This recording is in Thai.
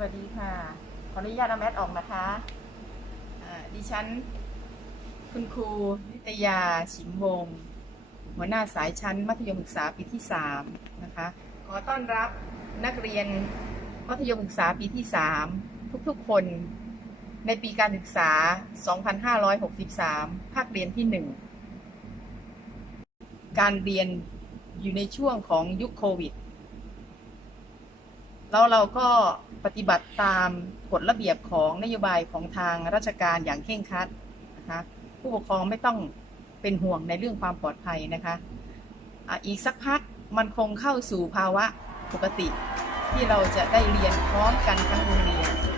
วัสดีค่ะ ขออนุญาตเอาแมสออกนะคะอ่าดิฉัน คุณครูนิตยาชิมวงศ์หัวหน้าสายชั้น มัธยมศึกษาปีที่3นะคะ ขอต้อนรับนักเรียนมัธยมศึกษาปีที่ 3 ทุกๆ คนในปีการศึกษา 2563 ภาคเรียนที่ 1 การเรียนอยู่ในช่วงของยุคโควิด แล้วเราก็ปฏิบัติตามกฎระเบียบของนโยบายของทางราชการอย่างเคร่งครัดนะคะผู้ปกครองไม่ต้องเป็นห่วงในเรื่องความปลอดภัยนะคะอะอีกสักพักมันคงเข้าสู่ภาวะปกติที่เราจะได้เรียนพร้อมกันทั้งโรงเรียน